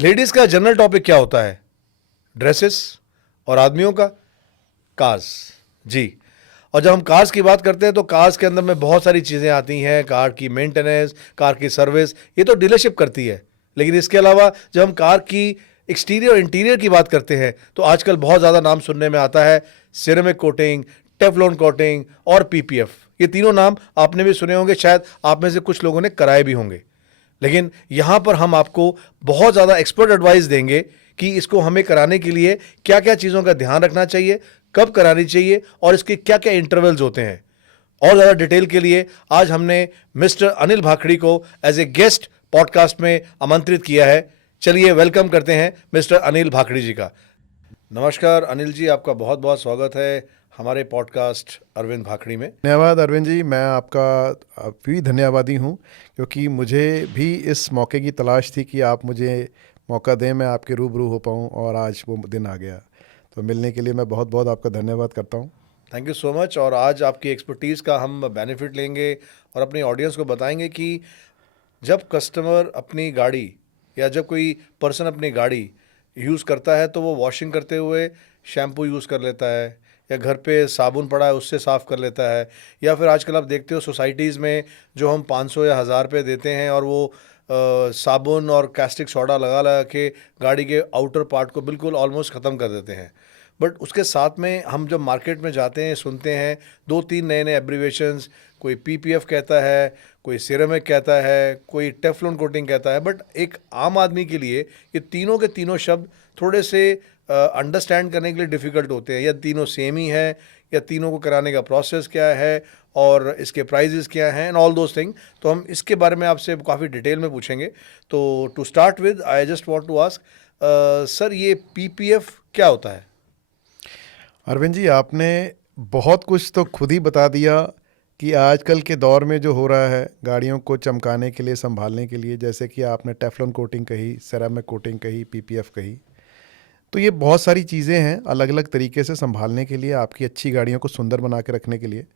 Ladies का general topic क्या होता है? ड्रेसेस। और आदमियों का कार्स। जी। और जब हम कार्स की बात करते हैं तो कार्स के अंदर में बहुत सारी चीज़ें आती हैं। कार की मेंटेनेंस, कार की सर्विस, ये तो डीलरशिप करती है। लेकिन इसके अलावा जब हम कार की एक्सटीरियर और इंटीरियर की बात करते हैं तो आजकल बहुत ज़्यादा नाम सुनने में आता है। सिरेमिक कोटिंग, टेफलॉन कोटिंग और पीपीएफ। ये तीनों नाम आपने भी सुने होंगे, शायद आप में से कुछ लोगों ने कराए भी होंगे। लेकिन यहाँ पर हम आपको बहुत ज़्यादा एक्सपर्ट एडवाइस देंगे कि इसको हमें कराने के लिए क्या क्या चीज़ों का ध्यान रखना चाहिए, कब करानी चाहिए और इसके क्या क्या इंटरवल्स होते हैं। और ज़्यादा डिटेल के लिए आज हमने मिस्टर अनिल भाखड़ी को एज ए गेस्ट पॉडकास्ट में आमंत्रित किया है। चलिए वेलकम करते हैं मिस्टर अनिल भाखड़ी जी का। नमस्कार अनिल जी, आपका बहुत बहुत स्वागत है हमारे पॉडकास्ट अरविंद भाखड़ी में। धन्यवाद अरविंद जी, मैं आपका भी धन्यवादी हूँ क्योंकि मुझे भी इस मौके की तलाश थी कि आप मुझे मौका दें, मैं आपके रूबरू हो पाऊँ और आज वो दिन आ गया। तो मिलने के लिए मैं बहुत बहुत आपका धन्यवाद करता हूँ। Thank you so much. और आज आपकी एक्सपर्टीज़ का हम बेनिफिट लेंगे और अपनी ऑडियंस को बताएंगे कि जब कस्टमर अपनी गाड़ी या जब कोई पर्सन अपनी गाड़ी यूज़ करता है तो वो वॉशिंग करते हुए शैम्पू यूज़ कर लेता है या घर पे साबुन पड़ा है उससे साफ़ कर लेता है, या फिर आजकल आप देखते हो सोसाइटीज़ में जो हम 500 या 1000 रुपये देते हैं और वो साबुन और कैस्टिक सोडा लगा लगा के गाड़ी के आउटर पार्ट को बिल्कुल ऑलमोस्ट ख़त्म कर देते हैं। बट उसके साथ में हम जब मार्केट में जाते हैं सुनते हैं 2-3 नए नए एब्रीवेशंस, कोई पीपीएफ कहता है, कोई सिरेमिक कहता है, कोई टेफलॉन कोटिंग कहता है। बट एक आम आदमी के लिए ये तीनों के तीनों शब्द थोड़े से अंडरस्टैंड करने के लिए डिफ़िकल्ट होते हैं। या तीनों सेम ही है, या तीनों को कराने का प्रोसेस क्या है और इसके प्राइजेस क्या हैं एंड ऑल दोज थिंग। तो हम इसके बारे में आपसे काफ़ी डिटेल में पूछेंगे। तो to start with I just want to ask sir, ये पीपीएफ क्या होता है? अरविंद जी, आपने बहुत कुछ तो खुद ही बता दिया कि आजकल के दौर में जो हो रहा है गाड़ियों को चमकाने के लिए, संभालने के लिए, जैसे कि आपने टेफलॉन कोटिंग कही, सेरामिक कोटिंग कही, पीपीएफ कही, तो ये बहुत सारी चीज़ें हैं अलग अलग तरीके से संभालने के लिए, आपकी अच्छी गाड़ियों को सुंदर बना के रखने के लिए।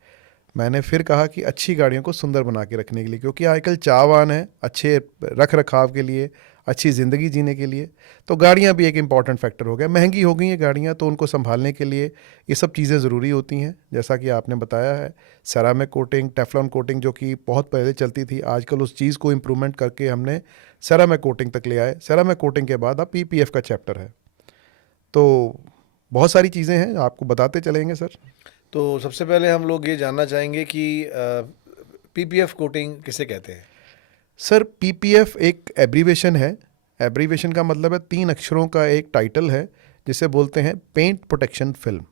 मैंने फिर कहा कि अच्छी गाड़ियों को सुंदर बना के रखने के लिए, क्योंकि आजकल चाहवान है अच्छे रख रखाव के लिए, अच्छी ज़िंदगी जीने के लिए। तो गाड़ियाँ भी एक इम्पॉर्टेंट फैक्टर हो गया। महंगी हो गई हैं गाड़ियाँ, तो उनको संभालने के लिए ये सब चीज़ें ज़रूरी होती हैं। जैसा कि आपने बताया है, सेरामिक कोटिंग, टेफलॉन कोटिंग जो कि बहुत पहले चलती थी, आजकल उस चीज़ को इम्प्रूवमेंट करके हमने सेरामिक कोटिंग तक ले आए। सेरामिक कोटिंग के बाद अब पीपीएफ का चैप्टर है। तो बहुत सारी चीज़ें हैं, आपको बताते चलेंगे सर। तो सबसे पहले हम लोग ये जानना चाहेंगे कि पीपीएफ कोटिंग किसे कहते हैं? सर, पीपीएफ एक एब्रीवेशन है। एब्रीवेशन का मतलब है 3 अक्षरों का एक टाइटल है जिसे बोलते हैं पेंट प्रोटेक्शन फिल्म।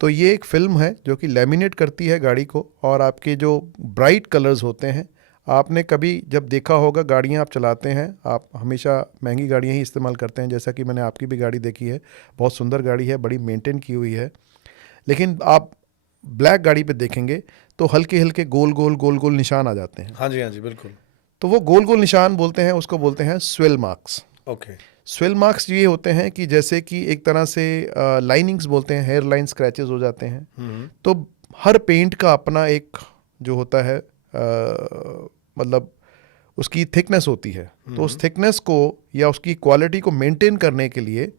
तो ये एक फ़िल्म है जो कि लैमिनेट करती है गाड़ी को, और आपके जो ब्राइट कलर्स होते हैं, आपने कभी जब देखा होगा गाड़ियाँ आप चलाते हैं, आप हमेशा महंगी गाड़ियाँ ही इस्तेमाल करते हैं, जैसा कि मैंने आपकी भी गाड़ी देखी है, बहुत सुंदर गाड़ी है, बड़ी मेंटेन की हुई है। लेकिन आप ब्लैक गाड़ी पे देखेंगे तो हल्के हल्के गोल गोल गोल गोल निशान आ जाते हैं। हाँ जी, हाँ जी, बिल्कुल। तो वो गोल गोल निशान बोलते हैं, उसको बोलते हैं swell marks. Okay. Swell marks ये होते हैं कि जैसे कि एक तरह से लाइनिंग्स बोलते हैं, हेयर लाइन स्क्रैचेस हो जाते हैं। तो हर पेंट का अपना एक जो होता है मतलब उसकी थिकनेस होती है। तो उस थिकनेस को या उसकी क्वालिटी को मेंटेन करने के लिए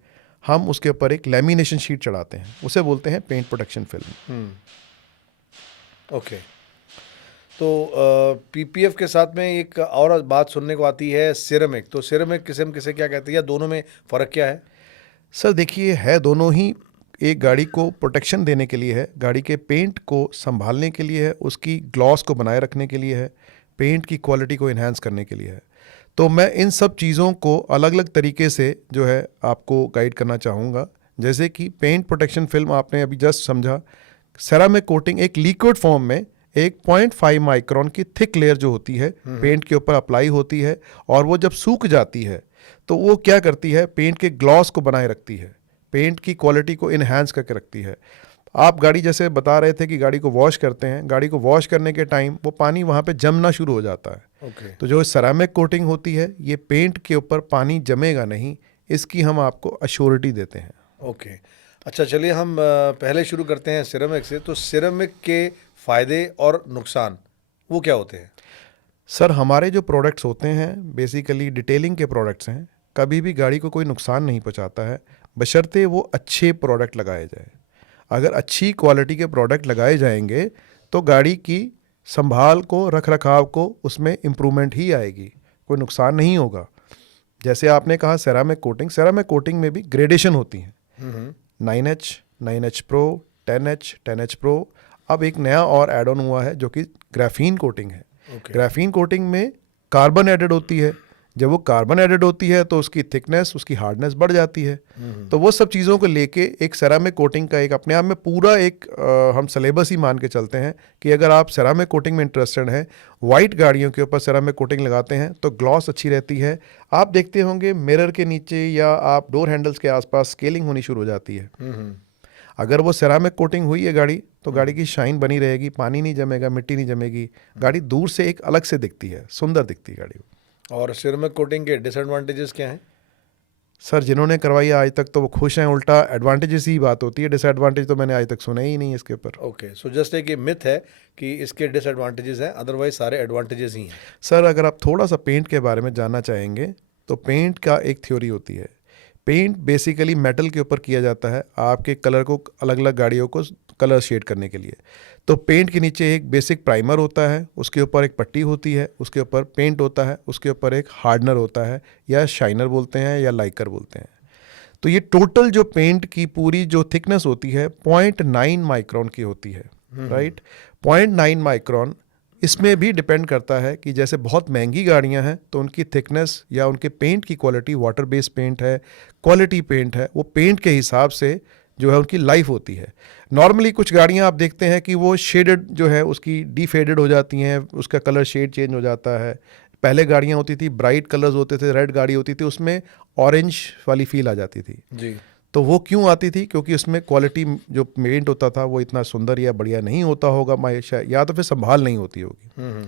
हम उसके ऊपर एक लैमिनेशन शीट चढ़ाते हैं, उसे बोलते हैं पेंट प्रोटेक्शन फिल्म। ओके। तो पीपीएफ के साथ में एक और बात सुनने को आती है, सिरेमिक। तो सिरेमिक किस्म किसे क्या कहते हैं, या दोनों में फ़र्क क्या है? सर देखिए, है दोनों ही एक गाड़ी को प्रोटेक्शन देने के लिए है, गाड़ी के पेंट को संभालने के लिए है, उसकी ग्लॉस को बनाए रखने के लिए है, पेंट की क्वालिटी को इन्हांस करने के लिए है। तो मैं इन सब चीज़ों को अलग अलग तरीके से जो है आपको गाइड करना चाहूँगा। जैसे कि पेंट प्रोटेक्शन फिल्म आपने अभी जस्ट समझा, सेरामिक कोटिंग एक लिक्विड फॉर्म में एक 0.5 माइक्रोन की थिक लेयर जो होती है पेंट के ऊपर अप्लाई होती है, और वो जब सूख जाती है तो वो क्या करती है, पेंट के ग्लॉस को बनाए रखती है, पेंट की क्वालिटी को इन्हांस करके रखती है। आप गाड़ी जैसे बता रहे थे कि गाड़ी को वॉश करते हैं, गाड़ी को वॉश करने के टाइम वो पानी वहाँ पे जमना शुरू हो जाता है। ओके। तो जो सेरामिक कोटिंग होती है, ये पेंट के ऊपर पानी जमेगा नहीं, इसकी हम आपको अश्योरिटी देते हैं। ओके। अच्छा, चलिए हम पहले शुरू करते हैं सिरेमिक से। तो सिरेमिक के फ़ायदे और नुकसान वो क्या होते हैं? सर, हमारे जो प्रोडक्ट्स होते हैं बेसिकली डिटेलिंग के प्रोडक्ट्स हैं। कभी भी गाड़ी को कोई नुकसान नहीं पहुंचाता है, बशर्ते वो अच्छे प्रोडक्ट लगाए जाए। अगर अच्छी क्वालिटी के प्रोडक्ट लगाए जाएंगे तो गाड़ी की संभाल को, रख रखाव को, उसमें इम्प्रूवमेंट ही आएगी, कोई नुकसान नहीं होगा। जैसे आपने कहा सेरामिक कोटिंग में भी ग्रेडेशन होती हैं। 9H, 9H Pro, 10H, 10H Pro। अब एक नया और एड ऑन हुआ है जो कि ग्राफीन कोटिंग है। Okay. ग्राफीन कोटिंग में कार्बन एडेड होती है। जब वो कार्बन एडेड होती है तो उसकी थिकनेस, उसकी हार्डनेस बढ़ जाती है। तो वो सब चीज़ों को लेके एक सेरामिक कोटिंग का एक अपने आप में पूरा एक हम सिलेबस ही मान के चलते हैं कि अगर आप सेरामिक कोटिंग में इंटरेस्टेड हैं, वाइट गाड़ियों के ऊपर सेरामिक कोटिंग लगाते हैं तो ग्लॉस अच्छी रहती है। आप देखते होंगे मिरर के नीचे या आप डोर हैंडल्स के आसपास स्केलिंग होनी शुरू हो जाती है। अगर वो सेरामिक कोटिंग हुई है गाड़ी तो गाड़ी की शाइन बनी रहेगी, पानी नहीं जमेगा, मिट्टी नहीं जमेगी, गाड़ी दूर से एक अलग से दिखती है, सुंदर दिखती है गाड़ी। और सिरेमिक कोटिंग के डिसएडवांटेजेस क्या हैं? सर जिन्होंने करवाई है आज तक तो वो खुश हैं, उल्टा एडवांटेजेस ही बात होती है, डिसएडवांटेज तो मैंने आज तक सुना ही नहीं इसके ऊपर। ओके, सो जस्ट एक मिथ है कि इसके डिसएडवांटेजेस हैं, अदरवाइज सारे एडवांटेजेस ही हैं। सर अगर आप थोड़ा सा पेंट के बारे में जानना चाहेंगे तो पेंट का एक थ्योरी होती है। पेंट बेसिकली मेटल के ऊपर किया जाता है आपके कलर को, अलग अलग गाड़ियों को कलर शेड करने के लिए। तो पेंट के नीचे एक बेसिक प्राइमर होता है, उसके ऊपर एक पट्टी होती है, उसके ऊपर पेंट होता है, उसके ऊपर एक हार्डनर होता है या शाइनर बोलते हैं या लाइकर बोलते हैं। तो ये टोटल जो पेंट की पूरी जो थिकनेस होती है 0.9 माइक्रोन की होती है, राइट। 0.9 माइक्रोन। इसमें भी डिपेंड करता है कि जैसे बहुत महंगी गाड़ियां हैं तो उनकी थिकनेस या उनके पेंट की क्वालिटी, वाटर बेस्ड पेंट है, क्वालिटी पेंट है, वो पेंट के हिसाब से जो है उनकी लाइफ होती है। नॉर्मली कुछ गाड़ियां आप देखते हैं कि वो शेडेड जो है उसकी डीफेडेड हो जाती हैं, उसका कलर शेड चेंज हो जाता है। पहले गाड़ियां होती थी ब्राइट कलर्स होते थे, रेड गाड़ी होती थी उसमें ऑरेंज वाली फील आ जाती थी। जी। तो वो क्यों आती थी? क्योंकि उसमें क्वालिटी जो पेंट होता था वो इतना सुंदर या बढ़िया नहीं होता होगा या तो फिर संभाल नहीं होती होगी।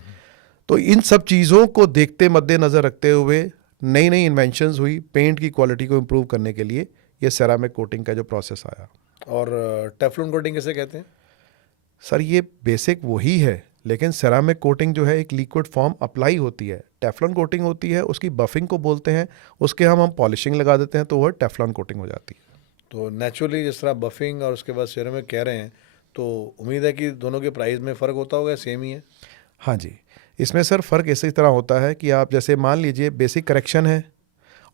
तो इन सब चीज़ों को देखते, मद्देनज़र रखते हुए नई नई इन्वेंशंस हुई पेंट की क्वालिटी को इम्प्रूव करने के लिए। ये सेरामिक कोटिंग का जो प्रोसेस आया। और टेफ्लॉन कोटिंग किसे कहते हैं? सर ये बेसिक वही है, लेकिन सेरामिक कोटिंग जो है एक लिक्विड फॉर्म अप्लाई होती है। टेफ्लॉन कोटिंग होती है, उसकी बफिंग को बोलते हैं, उसके हम पॉलिशिंग लगा देते हैं तो वह टेफ्लॉन कोटिंग हो जाती है। तो नेचुरली जिस तरह बफिंग और उसके बाद सिरेमिक कह रहे हैं, तो उम्मीद है कि दोनों के प्राइस में फ़र्क होता होगा, सेम ही है? हाँ जी, इसमें सर फ़र्क इसी तरह होता है कि आप जैसे मान लीजिए बेसिक करेक्शन है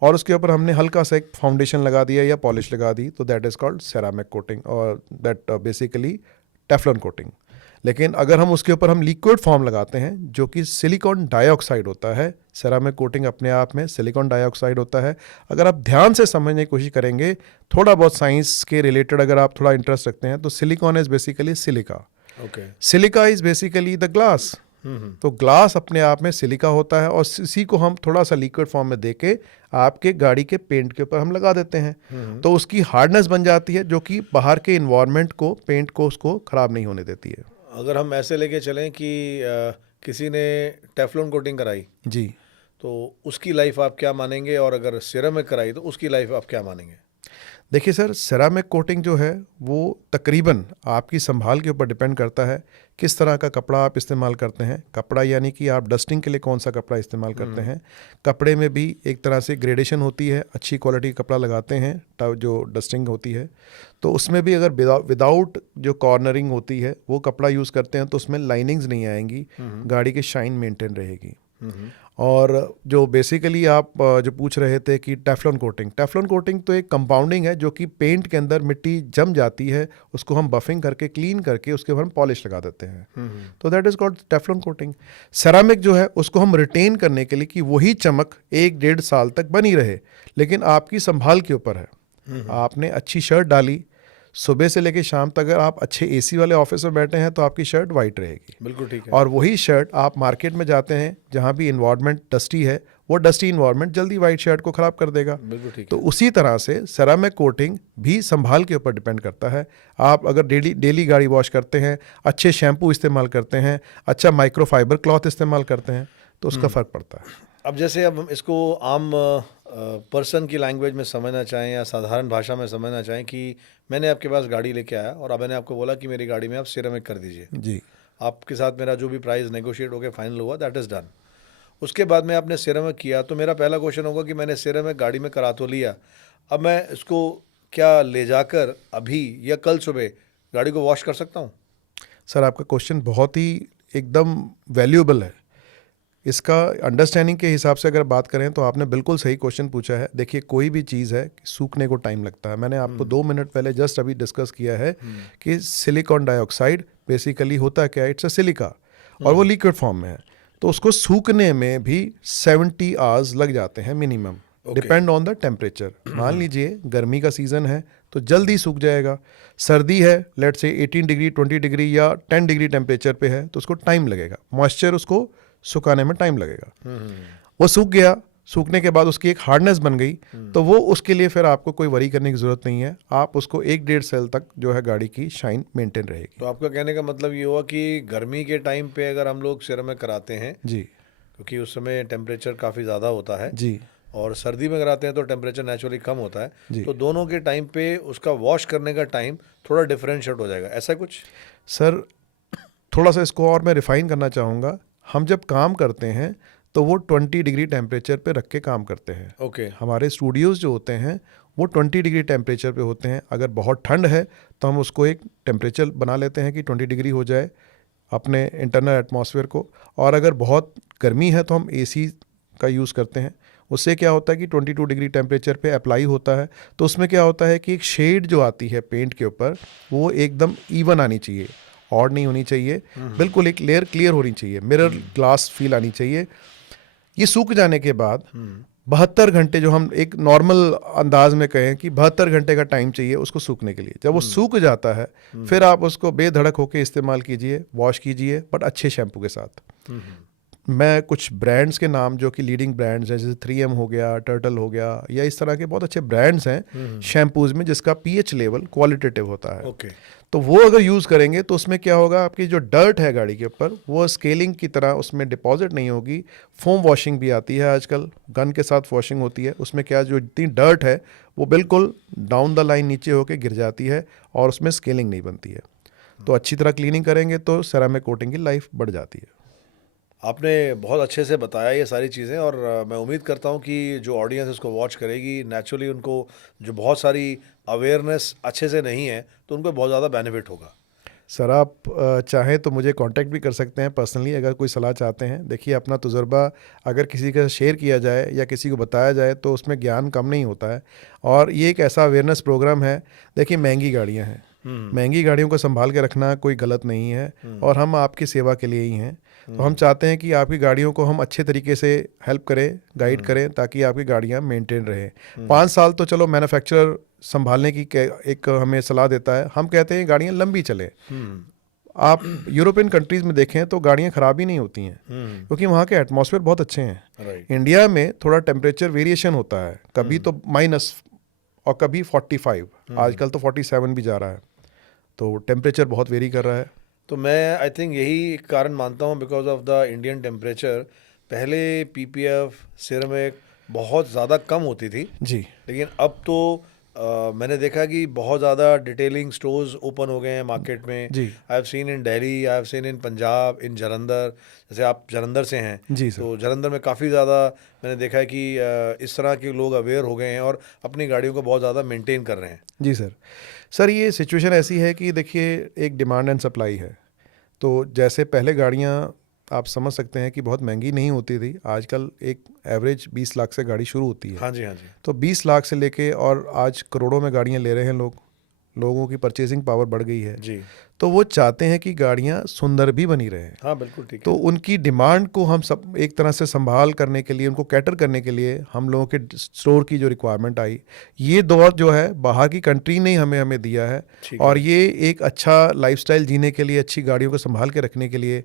और उसके ऊपर हमने हल्का सा एक फाउंडेशन लगा दिया या पॉलिश लगा दी तो that is called ceramic coating और दैट बेसिकली टेफ्लॉन कोटिंग। लेकिन अगर हम उसके ऊपर हम लिक्विड फॉर्म लगाते हैं जो कि सिलिकॉन डाइऑक्साइड होता है, सेरामिक कोटिंग अपने आप में सिलिकॉन डाइऑक्साइड होता है। अगर आप ध्यान से समझने की कोशिश करेंगे, थोड़ा बहुत साइंस के रिलेटेड अगर आप थोड़ा इंटरेस्ट रखते हैं, तो silicon is basically silica, okay. Silica is basically the glass. तो ग्लास अपने आप में सिलिका होता है और इसी को हम थोड़ा सा लिक्विड फॉर्म में देके आपके गाड़ी के पेंट के ऊपर हम लगा देते हैं तो उसकी हार्डनेस बन जाती है जो कि बाहर के इन्वायरमेंट को, पेंट को, उसको ख़राब नहीं होने देती है। अगर हम ऐसे लेके चलें कि किसी ने टेफ्लॉन कोटिंग कराई जी, तो उसकी लाइफ आप क्या मानेंगे, और अगर सिरेमिक कराई तो उसकी लाइफ आप क्या मानेंगे? देखिए सर, सेरामिक कोटिंग जो है वो तकरीबन आपकी संभाल के ऊपर डिपेंड करता है किस तरह का कपड़ा आप इस्तेमाल करते हैं। कपड़ा यानी कि आप डस्टिंग के लिए कौन सा कपड़ा इस्तेमाल करते हैं। कपड़े में भी एक तरह से ग्रेडेशन होती है, अच्छी क्वालिटी का कपड़ा लगाते हैं जो डस्टिंग होती है तो उसमें भी अगर विदाउट जो कॉर्नरिंग होती है वो कपड़ा यूज़ करते हैं तो उसमें लाइनिंग्स नहीं आएंगी, गाड़ी की शाइन मेंटेन रहेगी। और जो बेसिकली आप जो पूछ रहे थे कि टेफ्लॉन कोटिंग तो एक कंपाउंडिंग है जो कि पेंट के अंदर मिट्टी जम जाती है, उसको हम बफिंग करके क्लीन करके उसके ऊपर हम पॉलिश लगा देते हैं तो that is called Teflon coating. Ceramic जो है उसको हम रिटेन करने के लिए कि वही चमक 1-1.5 साल तक बनी रहे, लेकिन आपकी संभाल के ऊपर है। आपने अच्छी शर्ट डाली, सुबह से लेकर शाम तक अगर आप अच्छे एसी वाले ऑफिस में बैठे हैं तो आपकी शर्ट वाइट रहेगी। बिल्कुल ठीक है। और वही शर्ट आप मार्केट में जाते हैं जहाँ भी इन्वायरमेंट डस्टी है, वो डस्टी इन्वायरमेंट जल्दी वाइट शर्ट को ख़राब कर देगा। बिल्कुल ठीक तो है। उसी तरह से सेरामिक कोटिंग भी संभाल के ऊपर डिपेंड करता है। आप अगर डेली गाड़ी वॉश करते हैं, अच्छे शैम्पू इस्तेमाल करते हैं, अच्छा माइक्रोफाइबर क्लॉथ इस्तेमाल करते हैं तो उसका फ़र्क पड़ता है। अब जैसे अब हम इसको आम पर्सन की लैंग्वेज में समझना चाहें या साधारण भाषा में समझना चाहें कि मैंने आपके पास गाड़ी लेके आया और अब मैंने आपको बोला कि मेरी गाड़ी में आप सिरेमिक कर दीजिए, जी, आपके साथ मेरा जो भी प्राइस नेगोशिएट होकर फाइनल हुआ दैट इज़ डन, उसके बाद में आपने सिरेमिक किया, तो मेरा पहला क्वेश्चन होगा कि मैंने सिरेमिक गाड़ी में करा तो लिया, अब मैं इसको क्या ले जाकर अभी या कल सुबह गाड़ी को वॉश कर सकता हूँ? सर आपका क्वेश्चन बहुत ही एकदम वैल्यूएबल है। इसका अंडरस्टैंडिंग के हिसाब से अगर बात करें तो आपने बिल्कुल सही क्वेश्चन पूछा है। देखिए कोई भी चीज़ है सूखने को टाइम लगता है। मैंने आपको 2 मिनट पहले जस्ट अभी डिस्कस किया है कि सिलिकॉन डाइऑक्साइड बेसिकली होता क्या है, इट्स अ सिलिका, और वो लिक्विड फॉर्म में है। तो उसको सूखने में भी 70 आवर्स लग जाते हैं minimum, depend on the temperature. मान लीजिए गर्मी का सीज़न है तो जल्दी सूख जाएगा, सर्दी है लेट से 18 डिग्री 20 डिग्री या 10 डिग्री टेम्परेचर पे है तो उसको टाइम लगेगा, मॉइस्चर उसको सुखाने में टाइम लगेगा। वो सूख गया, सूखने के बाद उसकी एक हार्डनेस बन गई, तो वो उसके लिए फिर आपको कोई वरी करने की ज़रूरत नहीं है। आप उसको 1-1.5 साल तक जो है गाड़ी की शाइन मेंटेन रहेगी। तो आपका कहने का मतलब ये हुआ कि गर्मी के टाइम पे अगर हम लोग सिरेमिक कराते हैं, जी क्योंकि उस समय टेम्परेचर काफ़ी ज़्यादा होता है, जी और सर्दी में कराते हैं तो टेम्परेचर नेचुरली कम होता जी। है, तो दोनों के टाइम पे उसका वॉश करने का टाइम थोड़ा डिफरेंशिएट हो जाएगा, ऐसा कुछ? सर थोड़ा सा इसको और मैं रिफाइन करना चाहूँगा। हम जब काम करते हैं तो वो 20 डिग्री टेम्परेचर पे रख के काम करते हैं। ओके। हमारे स्टूडियोज़ जो होते हैं वो 20 डिग्री टेम्परेचर पे होते हैं। अगर बहुत ठंड है तो हम उसको एक टेम्परेचर बना लेते हैं कि 20 डिग्री हो जाए अपने इंटरनल एटमॉस्फेयर को, और अगर बहुत गर्मी है तो हम एसी का यूज़ करते हैं। उससे क्या होता है कि 22 डिग्री टेम्परेचर पे अप्लाई होता है, तो उसमें क्या होता है कि एक शेड जो आती है पेंट के ऊपर वो एकदम इवन आनी चाहिए, ऑड नहीं होनी चाहिए, बिल्कुल एक लेयर क्लियर होनी चाहिए, मिरर ग्लास फील आनी चाहिए। ये सूख जाने के बाद 72 घंटे, जो हम एक नॉर्मल अंदाज में कहें कि 72 घंटे का टाइम चाहिए उसको सूखने के लिए। जब वो सूख जाता है फिर आप उसको बेधड़क होकर इस्तेमाल कीजिए, वॉश कीजिए, बट अच्छे शैम्पू के साथ। मैं कुछ ब्रांड्स के नाम जो कि लीडिंग ब्रांड्स हैं, जैसे 3M हो गया, टर्टल हो गया, या इस तरह के बहुत अच्छे ब्रांड्स हैं शैम्पूज़ में जिसका पीएच लेवल क्वालिटेटिव होता है। ओके। तो वो अगर यूज़ करेंगे तो उसमें क्या होगा, आपकी जो डर्ट है गाड़ी के ऊपर वो स्केलिंग की तरह उसमें डिपॉजिट नहीं होगी। फोम वॉशिंग भी आती है आजकल, गन के साथ वॉशिंग होती है, उसमें क्या जो इतनी डर्ट है वो बिल्कुल डाउन द लाइन नीचे होकर गिर जाती है और उसमें स्केलिंग नहीं बनती है। तो अच्छी तरह क्लीनिंग करेंगे तो सेरामिक कोटिंग की लाइफ बढ़ जाती है। आपने बहुत अच्छे से बताया ये सारी चीज़ें, और मैं उम्मीद करता हूँ कि जो ऑडियंस इसको वॉच करेगी, नेचुरली उनको जो बहुत सारी अवेयरनेस अच्छे से नहीं है तो उनको बहुत ज़्यादा बेनिफिट होगा। सर आप चाहें तो मुझे कांटेक्ट भी कर सकते हैं पर्सनली, अगर कोई सलाह चाहते हैं। देखिए अपना तजुर्बा अगर किसी का शेयर किया जाए या किसी को बताया जाए तो उसमें ज्ञान कम नहीं होता है, और ये एक ऐसा अवेयरनेस प्रोग्राम है। देखिए महंगी गाड़ियाँ हैं, महंगी गाड़ियों को संभाल के रखना कोई गलत नहीं है, और हम आपकी सेवा के लिए ही हैं। तो हम चाहते हैं कि आपकी गाड़ियों को हम अच्छे तरीके से हेल्प करें, गाइड करें, ताकि आपकी गाड़ियाँ मेंटेन रहें। 5 साल तो चलो मैन्युफैक्चरर संभालने की एक हमें सलाह देता है, हम कहते हैं गाड़ियाँ लंबी चले। आप यूरोपियन कंट्रीज़ में देखें तो गाड़ियाँ ख़राब ही नहीं होती हैं, क्योंकि वहाँ के एटमॉस्फेयर बहुत अच्छे हैं। राइट। इंडिया में थोड़ा टेम्परेचर वेरिएशन होता है, कभी तो माइनस और कभी 45, आजकल तो 47 भी जा रहा है, तो टेम्परेचर बहुत वेरी कर रहा है। तो मैं आई थिंक यही एक कारण मानता हूँ, because of the Indian temperature. पहले पीपीएफ सिरेमिक बहुत ज़्यादा कम होती थी, जी लेकिन अब तो मैंने देखा कि बहुत ज़्यादा डिटेलिंग स्टोर्स ओपन हो गए हैं मार्केट में। जी I have seen in Delhi, I have seen in Punjab, in Jalandhar. जैसे आप जलंधर से हैं, जी सर। तो जलंधर में काफ़ी ज़्यादा मैंने देखा है कि इस तरह के लोग अवेयर हो गए हैं और अपनी गाड़ियों को बहुत ज़्यादा मेंटेन कर रहे हैं। जी सर। सर ये सिचुएशन ऐसी है कि देखिए एक डिमांड एंड सप्लाई है। तो जैसे पहले गाड़ियाँ आप समझ सकते हैं कि बहुत महंगी नहीं होती थी, आजकल एक एवरेज 20 लाख से गाड़ी शुरू होती है। हाँ जी, हाँ जी। तो 20 लाख से लेके और आज करोड़ों में गाड़ियाँ ले रहे हैं लोग, लोगों की परचेसिंग पावर बढ़ गई है। जी। तो वो चाहते हैं कि गाड़ियाँ सुंदर भी बनी रहें। हाँ बिल्कुल ठीक है। तो उनकी डिमांड को हम सब एक तरह से संभाल करने के लिए, उनको कैटर करने के लिए हम लोगों के स्टोर की जो रिक्वायरमेंट आई, ये दौर जो है बाहर की कंट्री ने हमें दिया है। ठीक और है। ये एक अच्छा लाइफस्टाइल जीने के लिए, अच्छी गाड़ियों को संभाल के रखने के लिए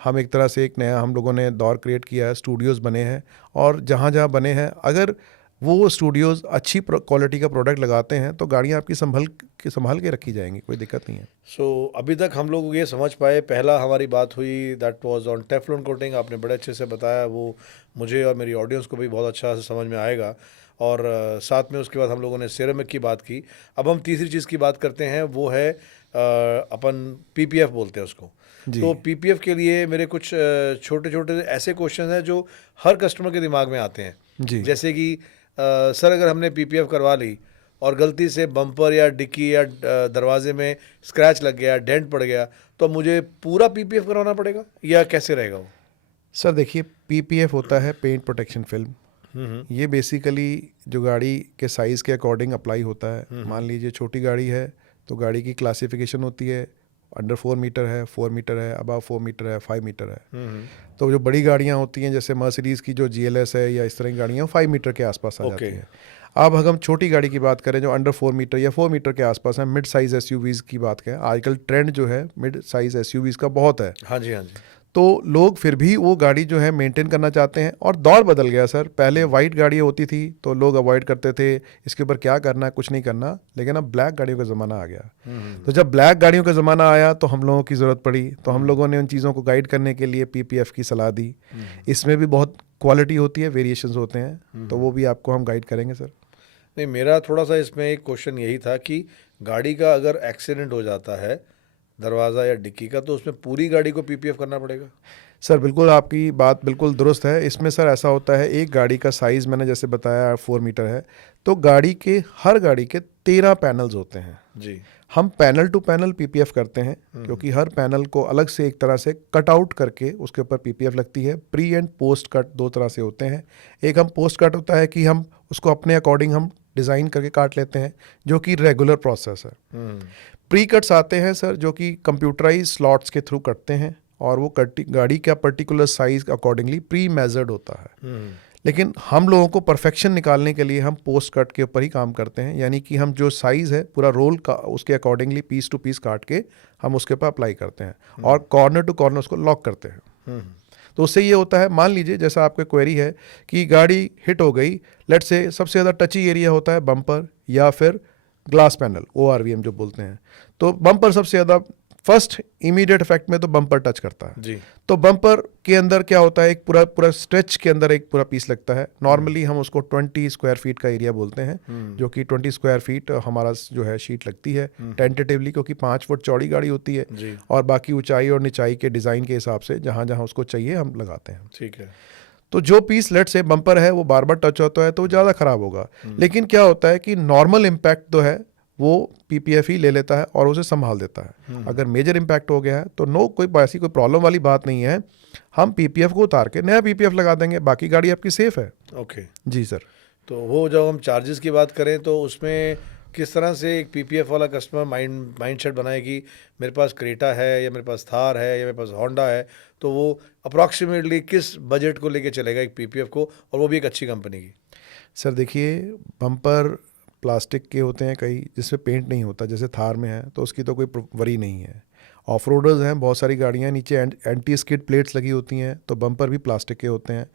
हम एक तरह से एक नया हम लोगों ने दौर क्रिएट किया है। स्टूडियोज़ बने हैं, और जहाँ जहाँ बने हैं अगर वो स्टूडियोज़ अच्छी क्वालिटी का प्रोडक्ट लगाते हैं तो गाड़ियाँ आपकी संभाल के रखी जाएंगी, कोई दिक्कत नहीं है। सो अभी तक हम लोग ये समझ पाए, पहला हमारी बात हुई that was on Teflon coating. आपने बड़े अच्छे से बताया, वो मुझे और मेरी ऑडियंस को भी बहुत अच्छा से समझ में आएगा। और साथ में उसके बाद हम लोगों ने सिरेमिक की बात की। अब हम तीसरी चीज़ की बात करते हैं, वो है अपन पीपीएफ बोलते हैं उसको। जी। तो पीपीएफ के लिए मेरे कुछ छोटे छोटे ऐसे क्वेश्चन हैं जो हर कस्टमर के दिमाग में आते हैं। जी। जैसे कि सर अगर हमने पीपीएफ करवा ली और गलती से बम्पर या डिक्की या दरवाजे में स्क्रैच लग गया, डेंट पड़ गया, तो मुझे पूरा पीपीएफ करवाना पड़ेगा या कैसे रहेगा वो? सर देखिए, पीपीएफ होता है पेंट प्रोटेक्शन फिल्म। ये बेसिकली जो गाड़ी के साइज़ के अकॉर्डिंग अप्लाई होता है। मान लीजिए छोटी गाड़ी है तो गाड़ी की क्लासिफिकेशन होती है, अंडर 4 मीटर है, 4 मीटर है, अबव 4 मीटर है, 5 मीटर है। तो जो बड़ी गाड़ियाँ होती हैं जैसे मर्सिडीज़ की जो जीएलएस है या इस तरह की गाड़ियाँ 5 मीटर के आसपास आ जाती हैं। अब अगर हम छोटी गाड़ी की बात करें जो अंडर 4 मीटर या 4 मीटर के आसपास है, मिड साइज़ एसयूवीज़ की बात करें, आजकल ट्रेंड जो है मिड साइज़ एसयूवीज़ का बहुत है। हाँ जी, हाँ जी। तो लोग फिर भी वो गाड़ी जो है मेंटेन करना चाहते हैं। और दौर बदल गया सर, पहले वाइट गाड़ियाँ होती थी तो लोग अवॉइड करते थे, इसके ऊपर क्या करना है, कुछ नहीं करना। लेकिन अब ब्लैक गाड़ियों का ज़माना आ गया। तो जब ब्लैक गाड़ियों का ज़माना आया तो हम लोगों की ज़रूरत पड़ी, तो हम लोगों ने उन चीज़ों को गाइड करने के लिए पीपीएफ की सलाह दी। इसमें भी बहुत क्वालिटी होती है, वेरिएशंस होते हैं, तो वो भी आपको हम गाइड करेंगे सर। नहीं, मेरा थोड़ा सा इसमें एक क्वेश्चन यही था कि गाड़ी का अगर एक्सीडेंट हो जाता है दरवाज़ा या डिक्की का, तो उसमें पूरी गाड़ी को पीपीएफ करना पड़ेगा? सर बिल्कुल, आपकी बात बिल्कुल दुरुस्त है। इसमें सर ऐसा होता है, एक गाड़ी का साइज़ मैंने जैसे बताया 4 मीटर है, तो हर गाड़ी के 13 पैनल्स होते हैं। जी। हम पैनल टू पैनल पीपीएफ करते हैं, क्योंकि हर पैनल को अलग से एक तरह से कट आउट करके उसके ऊपर पीपीएफ लगती है। प्री एंड पोस्ट कट दो तरह से होते हैं। एक हम पोस्ट कट होता है कि हम उसको अपने अकॉर्डिंग हम डिज़ाइन करके काट लेते हैं, जो कि रेगुलर प्रोसेस है। प्री कट्स आते हैं सर, जो कि कंप्यूटराइज स्लॉट्स के थ्रू कटते हैं और वो गाड़ी का particular size accordingly pre measured होता है। लेकिन हम लोगों को परफेक्शन निकालने के लिए हम पोस्ट कट के ऊपर ही काम करते हैं, यानी कि हम जो साइज़ है पूरा रोल का उसके अकॉर्डिंगली पीस टू पीस काट के हम उसके ऊपर अप्लाई करते हैं और कॉर्नर टू कॉर्नर उसको लॉक करते हैं। तो उससे ये होता है, मान लीजिए जैसा आपका क्वेरी है कि गाड़ी हिट हो गई, लेट से सबसे ज़्यादा टची एरिया होता है बम्पर या फिर ग्लास पैनल, ORVM जो बोलते हैं। तो बम्पर सबसे ज़्यादा फर्स्ट इमीडिएट इफेक्ट में तो बम्पर टच करता है जी। तो बम्पर के अंदर क्या होता है, एक पूरा स्ट्रेच के अंदर एक पूरा पीस लगता है। नॉर्मली हम उसको 20 स्क्वायर फीट का एरिया बोलते हैं, जो कि 20 स्क्वायर फीट हमारा जो है शीट लगती है टेंटेटिवली, क्योंकि 5 फुट चौड़ी गाड़ी होती है जी। और बाकी ऊंचाई और निचाई के डिज़ाइन के हिसाब से जहाँ जहाँ उसको चाहिए हम लगाते हैं। ठीक है। तो जो पीस लेट से बम्पर है वो बार बार टच होता है तो वो ज़्यादा ख़राब होगा। लेकिन क्या होता है कि नॉर्मल इम्पैक्ट तो है वो पीपीएफ ही ले लेता है और उसे संभाल देता है। अगर मेजर इम्पैक्ट हो गया है तो कोई ऐसी कोई प्रॉब्लम वाली बात नहीं है, हम पीपीएफ को उतार के नया पीपीएफ लगा देंगे, बाकी गाड़ी आपकी सेफ है। ओके। जी सर। तो वो जब हम चार्जेस की बात करें तो उसमें किस तरह से एक पीपीएफ वाला कस्टमर माइंडसेट बनाए कि मेरे पास क्रेटा है या मेरे पास थार है या मेरे पास होंडा है, तो वो अप्रॉक्सीमेटली किस बजट को लेके चलेगा एक पीपीएफ को, और वो भी एक अच्छी कंपनी की? सर देखिए, बम्पर प्लास्टिक के होते हैं कई जिसमें पेंट नहीं होता, जैसे थार में है तो उसकी तो कोई वरी नहीं है। ऑफ रोडर्स हैं बहुत सारी गाड़ियाँ, नीचे एंटी स्किड प्लेट्स लगी होती हैं, तो बम्पर भी प्लास्टिक के होते हैं,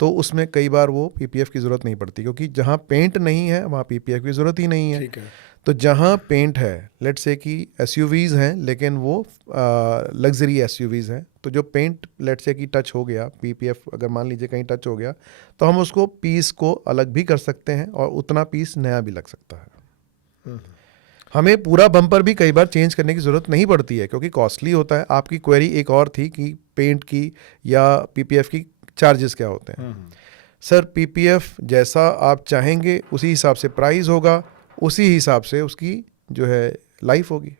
तो उसमें कई बार वो पीपीएफ की ज़रूरत नहीं पड़ती, क्योंकि जहाँ पेंट नहीं है वहाँ पीपीएफ की ज़रूरत ही नहीं है। ठीक है। तो जहाँ पेंट है, लेट से कि एसयूवीज़ हैं लेकिन वो लग्जरी एसयूवीज़ हैं, तो जो पेंट लेट से कि टच हो गया, पीपीएफ अगर मान लीजिए कहीं टच हो गया, तो हम उसको पीस को अलग भी कर सकते हैं और उतना पीस नया भी लग सकता है। हमें पूरा बम्पर भी कई बार चेंज करने की ज़रूरत नहीं पड़ती है, क्योंकि कॉस्टली होता है। आपकी क्वेरी एक और थी कि पेंट की या पीपीएफ की चार्जेस क्या होते हैं। सर पीपीएफ जैसा आप चाहेंगे उसी हिसाब से प्राइस होगा, उसी हिसाब से उसकी जो है लाइफ होगी।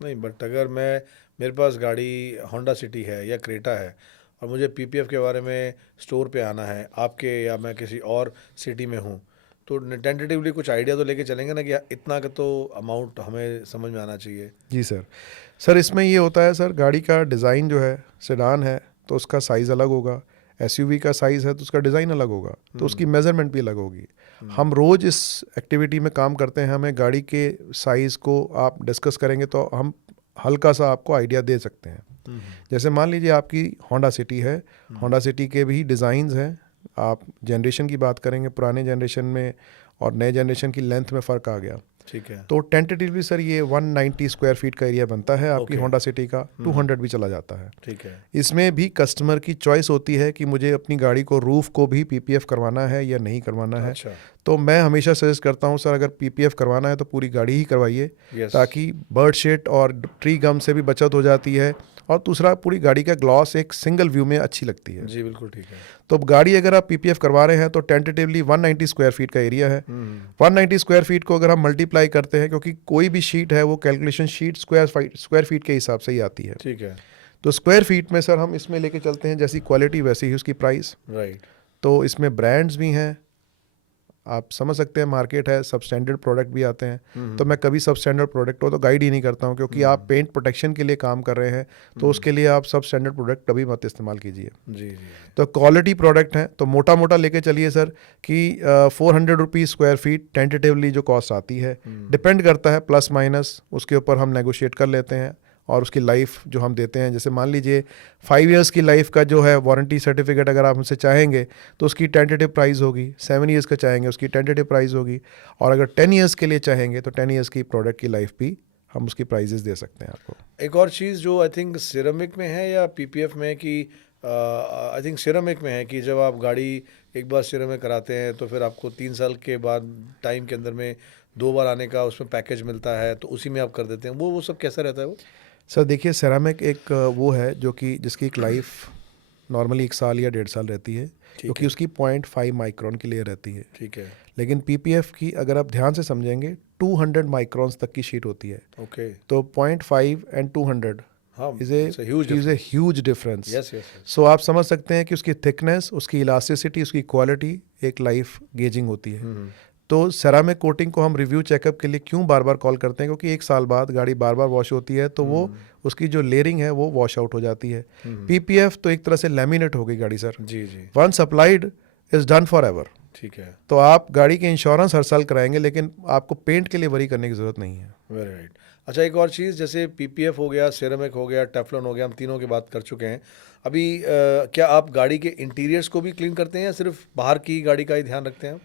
नहीं, बट अगर मेरे पास गाड़ी होंडा सिटी है या क्रेटा है और मुझे पीपीएफ के बारे में स्टोर पे आना है आपके, या मैं किसी और सिटी में हूँ, तो टेंटेटिवली कुछ आइडिया तो लेके चलेंगे ना कि इतना का तो अमाउंट हमें समझ में आना चाहिए। जी सर इसमें ये होता है सर, गाड़ी का डिज़ाइन जो है सेडान है तो उसका साइज़ अलग होगा, एसयूवी का साइज़ है तो उसका डिज़ाइन अलग होगा, तो उसकी मेज़रमेंट भी अलग होगी। हम रोज़ इस एक्टिविटी में काम करते हैं, हमें गाड़ी के साइज़ को आप डिस्कस करेंगे तो हम हल्का सा आपको आइडिया दे सकते हैं। जैसे मान लीजिए आपकी होंडा सिटी है, होंडा सिटी के भी डिज़ाइंस हैं। आप जनरेशन की बात करेंगे, पुराने जनरेशन में और नए जनरेशन की लेंथ में फ़र्क आ गया। ठीक है। तो टेंटेटिवली सर ये 190 स्क्वायर फीट का एरिया बनता है आपकी Okay. होंडा सिटी का, 200 भी चला जाता है। ठीक है। इसमें भी कस्टमर की चॉइस होती है कि मुझे अपनी गाड़ी को रूफ को भी पीपीएफ करवाना है या नहीं करवाना है। अच्छा। तो मैं हमेशा सजेस्ट करता हूँ सर, अगर पीपीएफ करवाना है तो पूरी गाड़ी ही करवाइए, यस। ताकि बर्ड शीट और ट्री गम से भी बचत हो जाती है, और दूसरा पूरी गाड़ी का ग्लॉस एक सिंगल व्यू में अच्छी लगती है। जी बिल्कुल ठीक है। तो अब गाड़ी अगर आप पीपीएफ करवा रहे हैं तो टेंटेटिवली 190 स्क्वायर फीट का एरिया है। 190 स्क्वायर फीट को अगर हम मल्टीप्लाई करते हैं, क्योंकि कोई भी शीट है वो कैलकुलेशन शीट स्क्वायर फीट के हिसाब से ही आती है, ठीक है। तो स्क्वायर फीट में सर हम इसमें लेके चलते हैं, जैसी क्वालिटी वैसी ही उसकी प्राइस। राइट। तो इसमें ब्रांड्स भी हैं, आप समझ सकते हैं, मार्केट है, सब स्टैंडर्ड प्रोडक्ट भी आते हैं। तो मैं कभी सब स्टैंडर्ड प्रोडक्ट हो तो गाइड ही नहीं करता हूँ, क्योंकि आप पेंट प्रोटेक्शन के लिए काम कर रहे हैं तो उसके लिए आप सब स्टैंडर्ड प्रोडक्ट कभी मत इस्तेमाल कीजिए। जी जी। तो क्वालिटी प्रोडक्ट है तो मोटा मोटा लेके चलिए सर कि 400 रुपीज़ स्क्वायर फीट टेंटेटिवली जो कॉस्ट आती है, डिपेंड करता है प्लस माइनस, उसके ऊपर हम नेगोशिएट कर लेते हैं। और उसकी लाइफ जो हम देते हैं, जैसे मान लीजिए 5 इयर्स की लाइफ का जो है वारंटी सर्टिफिकेट अगर आप हमसे चाहेंगे तो उसकी टेंटेटिव प्राइस होगी, 7 इयर्स का चाहेंगे उसकी टेंटेटिव प्राइस होगी, और अगर 10 इयर्स के लिए चाहेंगे तो 10 इयर्स की प्रोडक्ट की लाइफ भी हम उसकी प्राइजेस दे सकते हैं आपको। एक और चीज़ जो आई थिंक सिरेमिक में है या पीपीएफ में, कि आई थिंक सिरेमिक में है कि जब आप गाड़ी एक बार सिरेमिक कराते हैं तो फिर आपको 3 साल के बाद टाइम के अंदर में 2 बार आने का उसमें पैकेज मिलता है, तो उसी में आप कर देते हैं। वो सब कैसा रहता है वो? सर देखिए, सेरामिक एक वो है जो कि जिसकी एक लाइफ नॉर्मली 1 साल या 1.5 साल रहती है, क्योंकि उसकी 0.5 माइक्रोन की लेयर रहती है। ठीक है। लेकिन पीपीएफ की अगर आप ध्यान से समझेंगे 200 माइक्रॉन्स तक की शीट होती है। ओके। तो 0.5 एंड 200 हाँ, is it's a huge a huge difference. Yes yes. So आप समझ सकते हैं कि उसकी थिकनेस, उसकी इलास्टिसिटी, उसकी क्वालिटी एक लाइफ गेजिंग होती है। तो सेरामिक कोटिंग को हम रिव्यू चेकअप के लिए क्यों बार बार कॉल करते हैं, क्योंकि 1 साल बाद गाड़ी बार बार वॉश होती है तो वो उसकी जो लेयरिंग है वो वॉश आउट हो जाती है। पीपीएफ तो एक तरह से लैमिनेट हो गई गाड़ी सर, जी जी। Once applied is done for ever. ठीक है। तो आप गाड़ी के इंश्योरेंस हर साल कराएंगे, लेकिन आपको पेंट के लिए वरी करने की ज़रूरत नहीं है। Very right. अच्छा, एक और चीज़, जैसे पीपीएफ हो गया, सिरेमिक हो गया, टेफ्लॉन हो गया, हम तीनों की बात कर चुके हैं। अभी क्या आप गाड़ी के इंटीरियर्स को भी क्लीन करते हैं या सिर्फ बाहर की गाड़ी का ही ध्यान रखते हैं?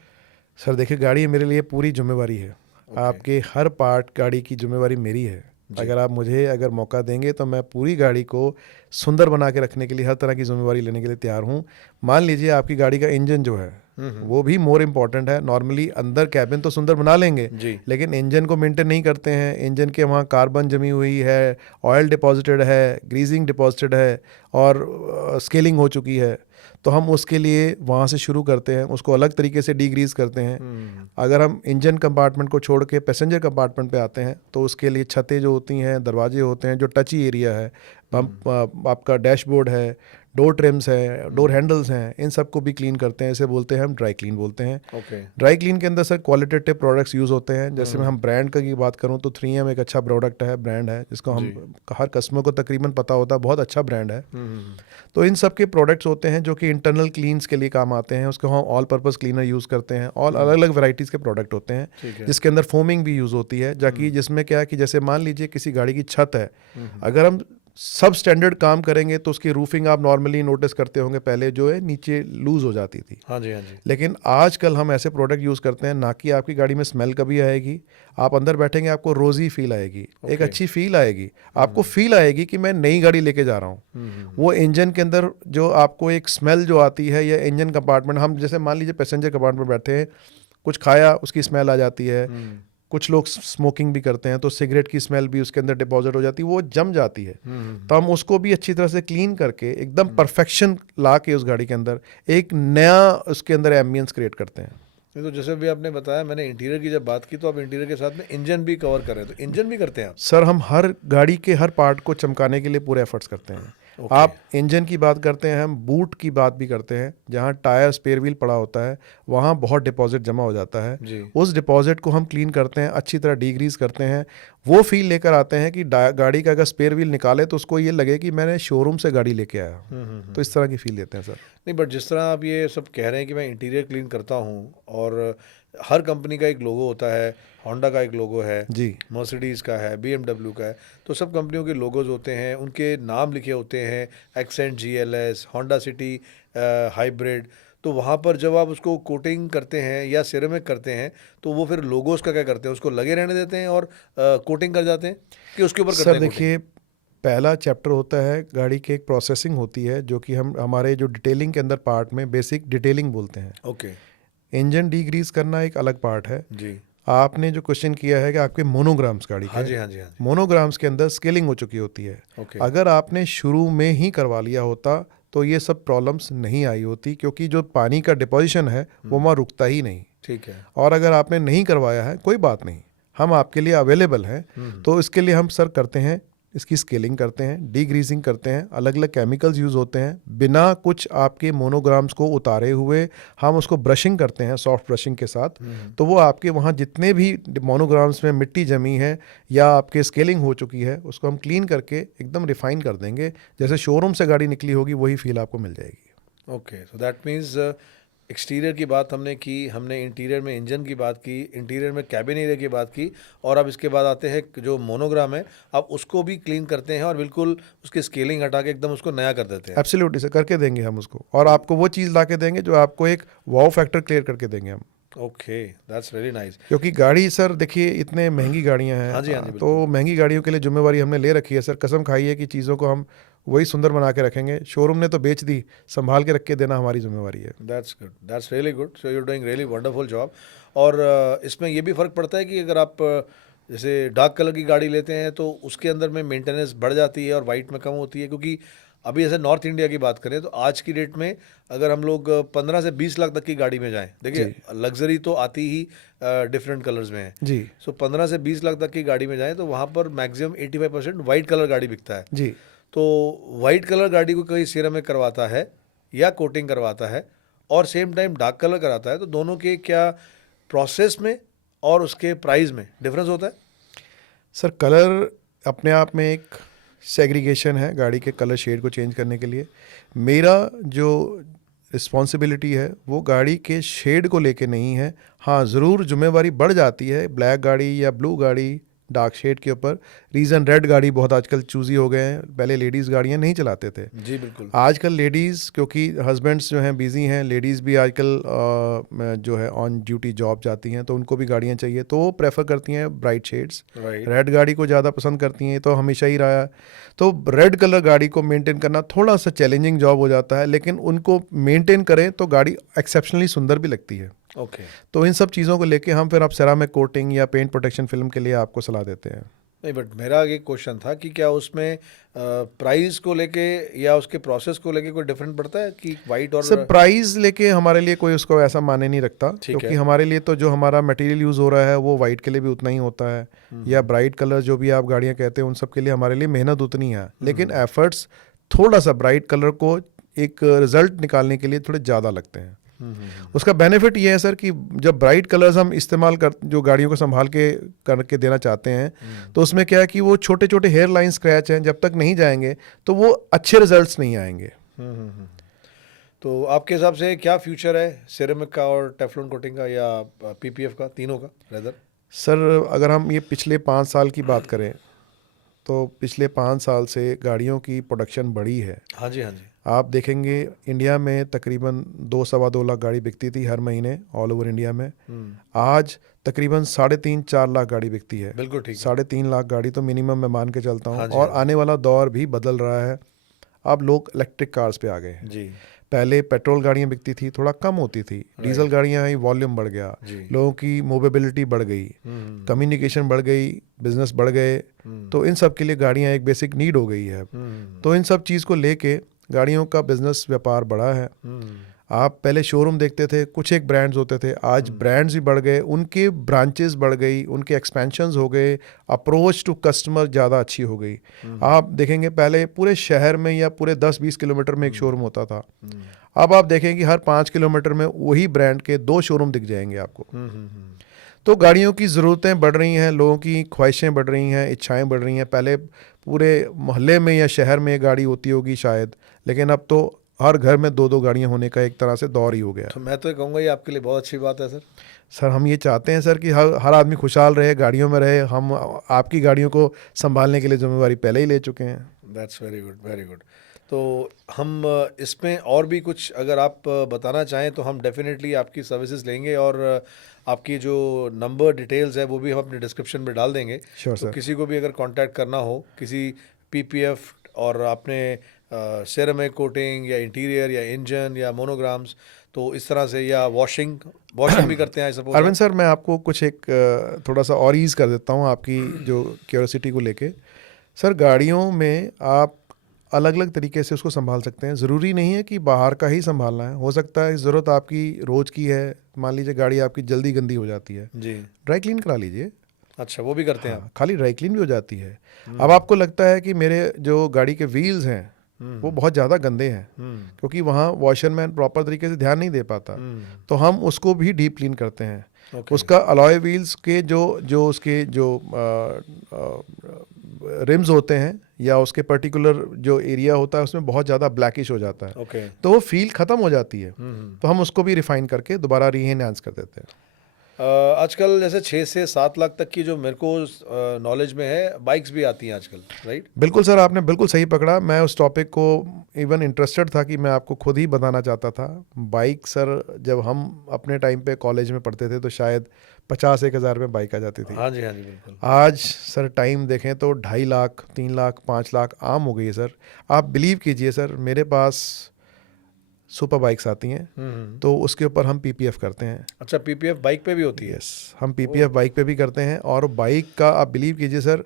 सर देखिए, गाड़ी मेरे लिए पूरी जिम्मेवारी है। आपके हर पार्ट गाड़ी की जिम्मेवारी मेरी है। अगर आप मुझे अगर मौका देंगे तो मैं पूरी गाड़ी को सुंदर बना के रखने के लिए हर तरह की जिम्मेवारी लेने के लिए तैयार हूँ। मान लीजिए आपकी गाड़ी का इंजन जो है वो भी मोर इम्पॉर्टेंट है। नॉर्मली अंदर कैबिन तो सुंदर बना लेंगे, लेकिन इंजन को मेंटेन नहीं करते हैं। इंजन के वहाँ कार्बन जमी हुई है, ऑयल डिपॉजिटेड है, ग्रीजिंग डिपॉजिटेड है और स्केलिंग हो चुकी है, तो हम उसके लिए वहाँ से शुरू करते हैं, उसको अलग तरीके से डीग्रीज करते हैं। अगर हम इंजन कंपार्टमेंट को छोड़ के पैसेंजर कंपार्टमेंट पे आते हैं तो उसके लिए छतें जो होती हैं, दरवाजे होते हैं, जो टची एरिया है, आपका डैशबोर्ड है, डोर ट्रिम्स है, डोर हैंडल्स हैं, इन सब को भी क्लीन करते हैं। इसे बोलते हैं हम ड्राई क्लीन बोलते हैं। ड्राई क्लीन के अंदर सर क्वालिटेटिव प्रोडक्ट्स यूज़ होते हैं। जैसे मैं हम ब्रांड की बात करूं तो 3M एक अच्छा प्रोडक्ट है, ब्रांड है, जिसको हम हर कस्टमर को तकरीबन पता होता है, बहुत अच्छा ब्रांड है। तो इन सब के प्रोडक्ट्स होते हैं जो कि इंटरनल क्लीन्स के लिए काम आते हैं। उसको हम ऑल पर्पस क्लीनर यूज़ करते हैं। ऑल अलग अलग वैराइटीज़ के प्रोडक्ट होते हैं, जिसके अंदर फोमिंग भी यूज़ होती है, जाकि जिसमें क्या है कि जैसे मान लीजिए किसी गाड़ी की छत है, अगर हम सब स्टैंडर्ड काम करेंगे तो उसकी रूफिंग आप नॉर्मली नोटिस करते होंगे, पहले जो है नीचे लूज हो जाती थी। हाँ जी, हाँ जी। लेकिन आजकल हम ऐसे प्रोडक्ट यूज़ करते हैं ना कि आपकी गाड़ी में स्मेल कभी आएगी, आप अंदर बैठेंगे आपको रोज़ी फील आएगी, एक अच्छी फील आएगी, आपको फील आएगी कि मैं नई गाड़ी लेके जा रहा हूँ। वो इंजन के अंदर जो आपको एक स्मेल जो आती है, या इंजन कंपार्टमेंट, हम जैसे मान लीजिए पैसेंजर कंपार्टमेंट बैठे हैं, कुछ खाया उसकी स्मेल आ जाती है, कुछ लोग स्मोकिंग भी करते हैं तो सिगरेट की स्मेल भी उसके अंदर डिपॉजिट हो जाती है, वो जम जाती है। तो हम उसको भी अच्छी तरह से क्लीन करके एकदम परफेक्शन ला के उस गाड़ी के अंदर एक नया उसके अंदर एम्बियंस क्रिएट करते हैं। तो जैसे भी आपने बताया, मैंने इंटीरियर की जब बात की तो आप इंटीरियर के साथ में इंजन भी कवर कर रहे हैं, तो इंजन भी करते हैं आप? सर हम हर गाड़ी के हर पार्ट को चमकाने के लिए पूरे एफर्ट्स करते हैं। आप इंजन की बात करते हैं, हम बूट की बात भी करते हैं। जहाँ टायर स्पेयर व्हील पड़ा होता है वहाँ बहुत डिपॉजिट जमा हो जाता है, उस डिपॉजिट को हम क्लीन करते हैं, अच्छी तरह डीग्रीज करते हैं। वो फील लेकर आते हैं कि गाड़ी का अगर स्पेयर व्हील निकाले तो उसको ये लगे कि मैंने शोरूम से गाड़ी लेके आया। तो इस तरह की फील देते हैं सर। नहीं, बट जिस तरह आप ये सब कह रहे हैं कि मैं इंटीरियर क्लीन करता हूँ, और हर कंपनी का एक लोगो होता है, होंडा का एक लोगो है जी, मर्सिडीज़ का है, BMW का है, तो सब कंपनियों के लोगोज होते हैं, उनके नाम लिखे होते हैं, accent, GLS, Honda city hybrid. तो वहाँ पर जब आप उसको कोटिंग करते हैं या सिरेमिक करते हैं तो वो फिर लोगोस का क्या करते हैं, उसको लगे रहने देते हैं और कोटिंग कर जाते हैं कि उसके ऊपर करते सर हैं कोटिंग? देखिए, पहला चैप्टर होता है गाड़ी की एक प्रोसेसिंग होती है जो कि हम हमारे जो डिटेलिंग के अंदर पार्ट में बेसिक डिटेलिंग बोलते हैं। ओके। इंजन डीग्रीस करना एक अलग पार्ट है। जी। आपने जो क्वेश्चन किया है कि आपके मोनोग्राम्स गाड़ी हाँ जी, के, हाँ जी, हाँ जी। मोनोग्राम्स के अंदर स्केलिंग हो चुकी होती है। ओके। अगर आपने शुरू में ही करवा लिया होता तो ये सब प्रॉब्लम्स नहीं आई होती, क्योंकि जो पानी का डिपोजिशन है वो वहाँ रुकता ही नहीं। ठीक है। और अगर आपने नहीं करवाया है कोई बात नहीं, हम आपके लिए अवेलेबल हैं। तो इसके लिए हम सर करते हैं, इसकी स्केलिंग करते हैं, डीग्रीजिंग करते हैं, अलग अलग केमिकल्स यूज़ होते हैं। बिना कुछ आपके मोनोग्राम्स को उतारे हुए हम उसको ब्रशिंग करते हैं सॉफ्ट ब्रशिंग के साथ। तो वो आपके वहाँ जितने भी मोनोग्राम्स में मिट्टी जमी है या आपके स्केलिंग हो चुकी है उसको हम क्लीन करके एकदम रिफाइन कर देंगे। जैसे शोरूम से गाड़ी निकली होगी वही फील आपको मिल जाएगी। Okay, so that means exterior की बात हमने की, हमने इंटीरियर में इंजन की बात की, इंटीरियर में कैबिन एरिया की बात की, और अब इसके बाद आते हैं जो मोनोग्राम है, अब उसको भी क्लीन करते हैं और बिल्कुल उसकी स्केलिंग हटा के एकदम उसको नया कर देते हैं। एब्सोल्युटली सर, करके देंगे हम उसको, और आपको वो चीज़ ला के देंगे जो आपको एक वाव फैक्टर क्लियर करके देंगे हम। Okay, that's really nice. क्योंकि गाड़ी सर देखिए इतने महंगी गाड़ियां हैं। हाँ जी, हाँ जी, तो महंगी गाड़ियों के लिए जिम्मेवारी हमने ले रखी है सर। कसम खाइए कि चीज़ों को हम वही सुंदर बना के रखेंगे। शोरूम ने तो बेच दी, संभाल के रख के देना हमारी जिम्मेवारी है। That's good, that's really good, so you doing really wonderful job. और इसमें ये भी फ़र्क पड़ता है कि अगर आप जैसे डार्क कलर की गाड़ी लेते हैं तो उसके अंदर में मेंटेनेंस बढ़ जाती है और वाइट में कम होती है, क्योंकि अभी जैसे नॉर्थ इंडिया की बात करें तो आज की डेट में अगर हम लोग 15 से 20 लाख तक की गाड़ी में जाएं, देखिए लग्जरी तो आती ही डिफरेंट कलर्स में है जी सो 15 से 20 लाख तक की गाड़ी में जाएं तो वहाँ पर मैक्सिमम 85% वाइट कलर गाड़ी बिकता है। जी। तो वाइट कलर गाड़ी को कोई सिरेमिक करवाता है या कोटिंग करवाता है और सेम टाइम डार्क कलर कराता है, तो दोनों के क्या प्रोसेस में और उसके प्राइस में डिफरेंस होता है? सर कलर अपने आप में एक सेग्रीगेशन है गाड़ी के कलर शेड को चेंज करने के लिए। मेरा जो रिस्पॉन्सिबिलिटी है वो गाड़ी के शेड को लेके नहीं है। हाँ ज़रूर जिम्मेवारी बढ़ जाती है ब्लैक गाड़ी या ब्लू गाड़ी डार्क शेड के ऊपर। रीज़न रेड गाड़ी बहुत आजकल चूज़ी हो गए हैं, पहले लेडीज़ गाड़ियाँ नहीं चलाते थे। जी बिल्कुल। आजकल लेडीज़, क्योंकि हस्बैंड्स जो हैं बिज़ी हैं, लेडीज़ भी आजकल जो है ऑन ड्यूटी जॉब जाती हैं, तो उनको भी गाड़ियाँ चाहिए, तो वो प्रेफर करती हैं ब्राइट शेड्स। राइट। रेड गाड़ी को ज़्यादा पसंद करती हैं, तो हमेशा ही रहा है। तो रेड कलर गाड़ी को मेंटेन करना थोड़ा सा चैलेंजिंग जॉब हो जाता है, लेकिन उनको मेंटेन करें तो गाड़ी एक्सेप्शनली सुंदर भी लगती है। ओके। तो इन सब चीज़ों को लेके हम फिर आप सेरामिक कोटिंग या पेंट प्रोटेक्शन फिल्म के लिए आपको सलाह देते हैं। नहीं, बट मेरा एक क्वेश्चन था कि क्या उसमें प्राइस को लेके या उसके प्रोसेस को लेके कोई डिफरेंस पड़ता है कि वाइट और सर प्राइस लेके हमारे लिए कोई उसको ऐसा माने नहीं रखता, ठीक क्योंकि है। हमारे लिए तो जो हमारा मटेरियल यूज़ हो रहा है वो वाइट के लिए भी उतना ही होता है, या ब्राइट कलर जो भी आप गाड़ियाँ कहते हैं उन सब के लिए हमारे लिए मेहनत उतनी है। लेकिन एफर्ट्स थोड़ा सा ब्राइट कलर को एक रिजल्ट निकालने के लिए थोड़े ज़्यादा लगते हैं। उसका बेनिफिट ये है सर कि जब ब्राइट कलर्स हम इस्तेमाल कर जो गाड़ियों को संभाल के करके देना चाहते हैं, तो उसमें क्या है कि वो छोटे छोटे हेयर लाइन स्क्रैच हैं, जब तक नहीं जाएंगे तो वो अच्छे रिजल्ट्स नहीं आएंगे। तो आपके हिसाब से क्या फ्यूचर है सिरेमिक का और टेफ्लॉन कोटिंग का या पीपीएफ का, तीनों का रेदर? सर अगर हम ये पिछले 5 साल की बात करें तो पिछले 5 साल से गाड़ियों की प्रोडक्शन बढ़ी है। हाँ जी, हाँ जी। आप देखेंगे इंडिया में तकरीबन 2-2.25 लाख गाड़ी बिकती थी हर महीने ऑल ओवर इंडिया में। आज तकरीबन 3.5-4 लाख गाड़ी बिकती है। बिल्कुल ठीक है। 3.5 लाख गाड़ी तो मिनिमम मैं मान के चलता हूँ। हाँ जी, और हाँ जी। आने वाला दौर भी बदल रहा है। अब लोग इलेक्ट्रिक कार्स पे आ गए हैं। जी। पहले पेट्रोल गाड़ियाँ बिकती थी, थोड़ा कम होती थी, डीजल गाड़ियाँ आई, वॉल्यूम बढ़ गया, लोगों की मोबिलिटी बढ़ गई, कम्युनिकेशन बढ़ गई, बिजनेस बढ़ गए, तो इन सब के लिए गाड़ियाँ एक बेसिक नीड हो गई है। तो इन सब चीज़ को लेके गाड़ियों का बिजनेस व्यापार बढ़ा है। आप पहले शोरूम देखते थे, कुछ एक ब्रांड्स होते थे, आज ब्रांड्स भी बढ़ गए, उनके ब्रांचेस बढ़ गई, उनके एक्सपेंशंस हो गए, अप्रोच टू कस्टमर ज़्यादा अच्छी हो गई। आप देखेंगे पहले पूरे शहर में या पूरे 10-20 किलोमीटर में एक शोरूम होता था। अब आप देखेंगे हर 5 किलोमीटर में वही ब्रांड के 2 शोरूम दिख जाएंगे आपको। तो गाड़ियों की ज़रूरतें बढ़ रही हैं, लोगों की ख्वाहिशें बढ़ रही हैं, इच्छाएं बढ़ रही हैं। पहले पूरे मोहल्ले में या शहर में गाड़ी होती होगी शायद, लेकिन अब तो हर घर में 2-2 गाड़ियां होने का एक तरह से दौर ही हो गया। तो मैं तो कहूँगा ये आपके लिए बहुत अच्छी बात है सर। सर हम ये चाहते हैं सर कि हर आदमी खुशहाल रहे, गाड़ियों में रहे। हम आपकी गाड़ियों को संभालने के लिए जिम्मेवारी पहले ही ले चुके हैं। That's very good, very good. तो हम इसमें और भी कुछ अगर आप बताना चाहें तो हम डेफिनेटली आपकी सर्विसेज लेंगे, और आपकी जो नंबर डिटेल्स है वो भी हम अपने डिस्क्रिप्शन में डाल देंगे। श्योर तो सर। किसी को भी अगर कांटेक्ट करना हो किसी पीपीएफ और आपने सेरामिक कोटिंग या इंटीरियर या इंजन या मोनोग्राम्स, तो इस तरह से, या वॉशिंग भी करते हैं आई सपोज अरविंद आप। सर, मैं आपको कुछ एक थोड़ा सा और ईज़ कर देता हूँ आपकी जो क्यूरियोसिटी को लेके। सर, गाड़ियों में आप अलग अलग तरीके से उसको संभाल सकते हैं। ज़रूरी नहीं है कि बाहर का ही संभालना है, हो सकता है ज़रूरत आपकी रोज़ की है। मान लीजिए गाड़ी आपकी जल्दी गंदी हो जाती है, जी, ड्राई क्लीन करा लीजिए। अच्छा, वो भी करते हैं आप। हाँ, खाली ड्राई क्लीन भी हो जाती है। अब आपको लगता है कि मेरे जो गाड़ी के व्हील्स हैं वो बहुत ज़्यादा गंदे हैं, क्योंकि वहाँ वॉशरमैन प्रॉपर तरीके से ध्यान नहीं दे पाता, तो हम उसको भी डीप क्लीन करते हैं। ओके। उसका अलॉय व्हील्स के जो उसके जो रिम्स होते हैं या उसके पर्टिकुलर जो एरिया होता है उसमें बहुत ज़्यादा ब्लैकिश हो जाता है, ओके। तो वो फील ख़त्म हो जाती है, तो हम उसको भी रिफाइन करके दोबारा रीएनहांस कर देते हैं। आजकल जैसे 6 से 7 लाख तक की जो मेरे को नॉलेज में है, बाइक्स भी आती हैं आजकल, राइट? बिल्कुल सर, आपने बिल्कुल सही पकड़ा। मैं उस टॉपिक को इवन इंटरेस्टेड था कि मैं आपको खुद ही बताना चाहता था। बाइक सर, जब हम अपने टाइम पे कॉलेज में पढ़ते थे तो शायद 50-1 हज़ार में बाइक आ जाती थी। हाँ जी, हाँ जी, बिल्कुल। आज सर टाइम देखें तो 2.5 लाख, 3 लाख, 5 लाख आम हो गई है सर। आप बिलीव कीजिए सर, मेरे पास सुपर बाइक्स आती हैं, तो उसके ऊपर हम पीपीएफ करते हैं। अच्छा, पीपीएफ बाइक पे भी होती है? यस, हम पीपीएफ बाइक पे भी करते हैं। और बाइक का आप बिलीव कीजिए सर,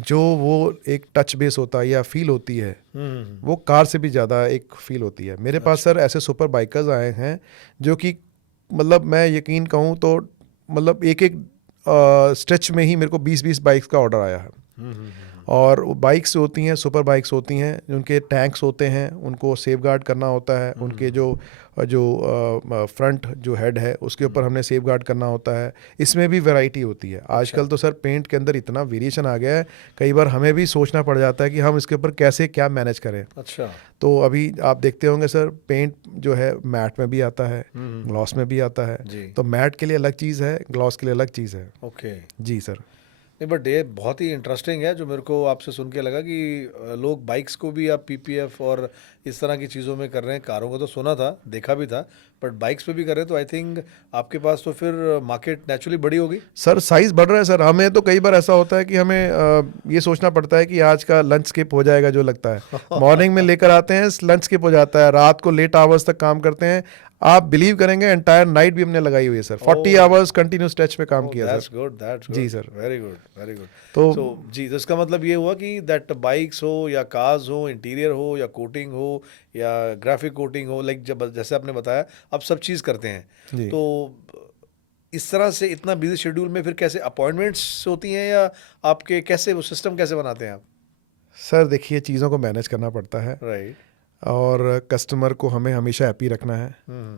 जो वो एक टच बेस होता है या फील होती है, वो कार से भी ज़्यादा एक फील होती है। मेरे पास सर ऐसे सुपर बाइकर्स आए हैं जो कि मतलब मैं यकीन कहूँ तो मतलब एक एक स्ट्रेच में ही मेरे को 20-20 बाइक्स का ऑर्डर आया है। और बाइक्स होती हैं, सुपर बाइक्स होती हैं, उनके टैंक्स होते हैं, उनको सेफ गार्ड करना होता है। उनके जो फ्रंट जो हेड है उसके ऊपर हमने सेफ गार्ड करना होता है। इसमें भी वैरायटी होती है। आजकल तो सर पेंट के अंदर इतना वेरिएशन आ गया है, कई बार हमें भी सोचना पड़ जाता है कि हम इसके ऊपर कैसे क्या मैनेज करें। अच्छा। तो अभी आप देखते होंगे सर, पेंट जो है मैट में भी आता है, ग्लॉस में भी आता है। जी। तो मैट के लिए अलग चीज़ है, ग्लॉस के लिए अलग चीज़ है। ओके। जी सर। नहीं, बट ये बहुत ही इंटरेस्टिंग है, जो मेरे को आपसे सुन के लगा कि लोग बाइक्स को भी आप पीपीएफ और इस तरह की चीज़ों में कर रहे हैं। कारों को तो सुना था, देखा भी था, बट बाइक्स पे भी कर रहे हैं, तो आई थिंक आपके पास तो फिर मार्केट नेचुरली बड़ी होगी। सर साइज़ बढ़ रहा है सर। हमें तो कई बार ऐसा होता है कि हमें ये सोचना पड़ता है कि आज का लंच स्किप हो जाएगा, जो लगता है मॉर्निंग में लेकर आते हैं, लंच स्किप हो जाता है, रात को लेट आवर्स तक काम करते हैं। आप बिलीव करेंगे, एंटायर नाइट भी हमने लगाई हुई है सर। 40 आवर्स कंटिन्यू स्ट्रेच पे काम किया that's sir. Good, that's good. जी sir. Very good, very good. तो सो जी, तो इसका मतलब ये हुआ कि दैट बाइक्स हो या कार्स हो, इंटीरियर हो या कोटिंग हो या ग्राफिक कोटिंग हो, लाइक जब जैसे आपने बताया आप सब चीज़ करते हैं। जी तो इस तरह से इतना बिजी शेड्यूल में फिर कैसे अपॉइंटमेंट्स होती हैं, या आपके कैसे वो सिस्टम कैसे बनाते हैं आप? सर, देखिए चीज़ों को मैनेज करना पड़ता है, राइट। और कस्टमर को हमें हमेशा हैप्पी रखना है।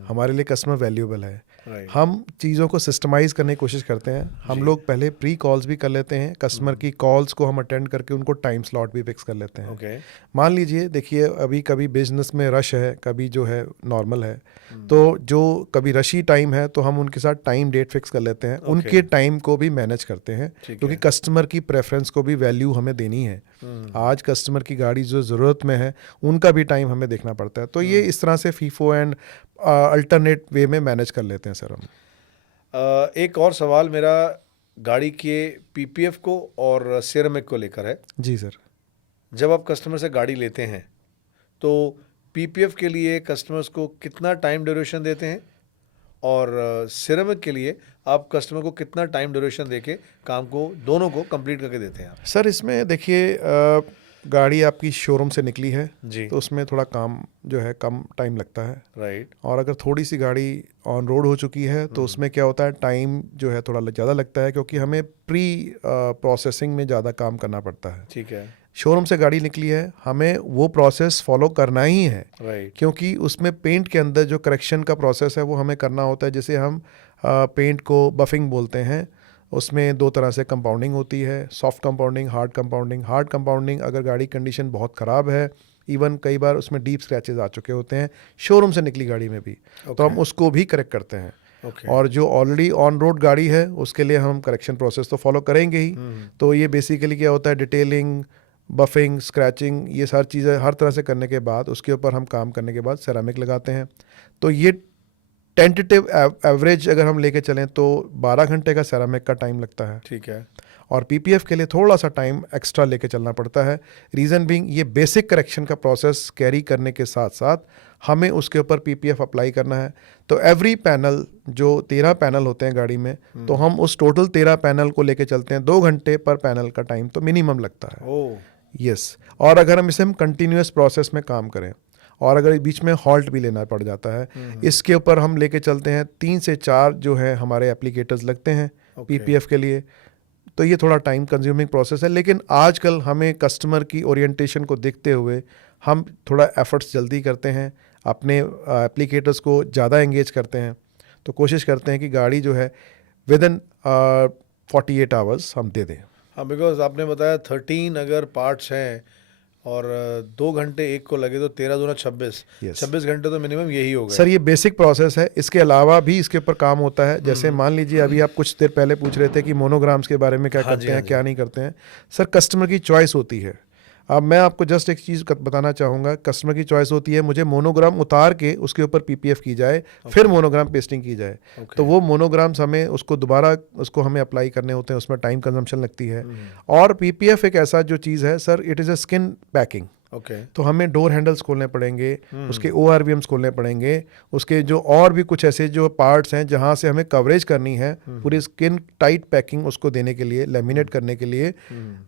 हमारे लिए कस्टमर वैल्यूएबल है। राइट। हम चीज़ों को सिस्टमाइज़ करने की कोशिश करते हैं। हम लोग पहले प्री कॉल्स भी कर लेते हैं, कस्टमर की कॉल्स को हम अटेंड करके उनको टाइम स्लॉट भी फिक्स कर लेते हैं। ओके। मान लीजिए, देखिए अभी कभी बिजनेस में रश है, कभी जो है नॉर्मल है, तो जो कभी रशी टाइम है तो हम उनके साथ टाइम डेट फिक्स कर लेते हैं, उनके टाइम को भी मैनेज करते हैं, क्योंकि कस्टमर की प्रेफरेंस को भी वैल्यू हमें देनी है। आज कस्टमर की गाड़ी जो ज़रूरत में है उनका भी टाइम हमें देखना पड़ता है। तो ये इस तरह से फीफो एंड अल्टरनेट वे में मैनेज कर लेते हैं सर हम। एक और सवाल मेरा गाड़ी के पीपीएफ को और सेरेमिक को लेकर है। जी सर। जब आप कस्टमर से गाड़ी लेते हैं तो पीपीएफ के लिए कस्टमर्स को कितना टाइम ड्यूरेशन देते हैं, और सिरेमिक के लिए आप कस्टमर को कितना टाइम ड्यूरेशन देके काम को दोनों को कंप्लीट करके देते हैं आप? सर इसमें देखिए, गाड़ी आपकी शोरूम से निकली है जी। तो उसमें थोड़ा काम जो है कम टाइम लगता है, राइट। और अगर थोड़ी सी गाड़ी ऑन रोड हो चुकी है तो उसमें क्या होता है, टाइम जो है थोड़ा ज़्यादा लगता है, क्योंकि हमें प्री प्रोसेसिंग में ज़्यादा काम करना पड़ता है। ठीक है। शोरूम से गाड़ी निकली है, हमें वो प्रोसेस फॉलो करना ही है, राइट। क्योंकि उसमें पेंट के अंदर जो करेक्शन का प्रोसेस है वो हमें करना होता है। जैसे हम पेंट को बफिंग बोलते हैं, उसमें 2 तरह से कंपाउंडिंग होती है, soft compounding, hard compounding. Hard compounding अगर गाड़ी कंडीशन बहुत ख़राब है, इवन कई बार उसमें डीप स्क्रैचेस आ चुके होते हैं शोरूम से निकली गाड़ी में भी, तो हम उसको भी करेक्ट करते हैं। और जो ऑलरेडी ऑन रोड गाड़ी है उसके लिए हम करेक्शन प्रोसेस तो फॉलो करेंगे ही। तो ये बेसिकली क्या होता है, डिटेलिंग, बफिंग, स्क्रैचिंग, ये सारी चीज़ें हर तरह से करने के बाद उसके ऊपर हम काम करने के बाद सेरामिक लगाते हैं। तो ये टेंटेटिव एवरेज अगर हम लेके चलें तो 12 घंटे का सेरामिक का टाइम लगता है। ठीक है। और पीपीएफ के लिए थोड़ा सा टाइम एक्स्ट्रा लेके चलना पड़ता है। रीज़न बीइंग ये बेसिक करेक्शन का प्रोसेस कैरी करने के साथ साथ हमें उसके ऊपर पीपीएफ अप्लाई करना है। तो एवरी पैनल, जो 13 पैनल होते हैं गाड़ी में, तो हम उस टोटल 13 पैनल को लेके चलते हैं। 2 घंटे पर पैनल का टाइम तो मिनिमम लगता है। ओह, यस। और अगर हम इसे कंटिन्यूस प्रोसेस में काम करें और अगर बीच में हॉल्ट भी लेना पड़ जाता है, इसके ऊपर हम लेके चलते हैं 3 से 4 जो है हमारे एप्लीकेटर्स लगते हैं पीपीएफ के लिए। तो ये थोड़ा टाइम कंज्यूमिंग प्रोसेस है, लेकिन आजकल हमें कस्टमर की ओरिएंटेशन को देखते हुए हम थोड़ा एफर्ट्स जल्दी करते हैं, अपने एप्लीकेटर्स को ज़्यादा एंगेज करते हैं। तो कोशिश करते हैं कि गाड़ी जो है विद इन 48 आवर्स हम दे दें। हाँ, बिकॉज आपने बताया 13 अगर पार्ट्स हैं और 2 घंटे एक को लगे तो 13 दूना 26। Yes. 26 घंटे तो मिनिमम यही हो गए। सर ये बेसिक प्रोसेस है, इसके अलावा भी इसके ऊपर काम होता है। जैसे मान लीजिए अभी आप कुछ देर पहले पूछ रहे थे कि मोनोग्राम्स के बारे में क्या हाँ जी, करते हाँ हैं, जी। क्या नहीं करते हैं। सर कस्टमर की चॉइस होती है। अब मैं आपको जस्ट एक चीज़ बताना चाहूँगा, कस्टमर की चॉइस होती है, मुझे मोनोग्राम उतार के उसके ऊपर पीपीएफ की जाए, फिर मोनोग्राम पेस्टिंग की जाए। तो वो मोनोग्राम्स हमें उसको दोबारा उसको हमें अप्लाई करने होते हैं, उसमें टाइम कंजम्पशन लगती है। और पीपीएफ एक ऐसा जो चीज़ है sir, it is a skin packing. Okay. तो हमें डोर हैंडल्स खोलने पड़ेंगे, उसके ORVMs खोलने पड़ेंगे, उसके जो और भी कुछ ऐसे जो पार्ट्स हैं जहाँ से हमें कवरेज करनी है, पूरी स्किन टाइट पैकिंग उसको देने के लिए, लेमिनेट करने के लिए।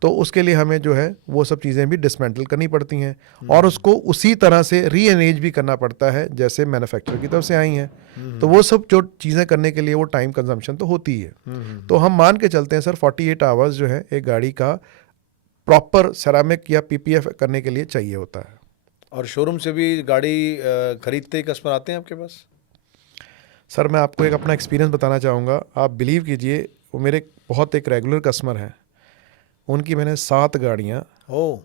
तो उसके लिए हमें जो है वो सब चीज़ें भी डिसमेंटल करनी पड़ती हैं और उसको उसी तरह से रीअरेंज भी करना पड़ता है जैसे मैन्युफैक्चरर की तरफ से आई हैं। तो वो सब जो चीज़ें करने के लिए वो टाइम कंजम्पशन तो होती ही है। तो हम मान के चलते हैं सर 48 आवर्स जो है एक गाड़ी का प्रॉपर सेरामिक या पीपीएफ करने के लिए चाहिए होता है। और शोरूम से भी गाड़ी खरीदते ही कस्टमर आते हैं आपके पास? सर मैं आपको एक अपना एक्सपीरियंस बताना चाहूँगा। आप बिलीव कीजिए, वो मेरे बहुत एक रेगुलर कस्टमर हैं, उनकी मैंने 7 गाड़ियाँ, ओह,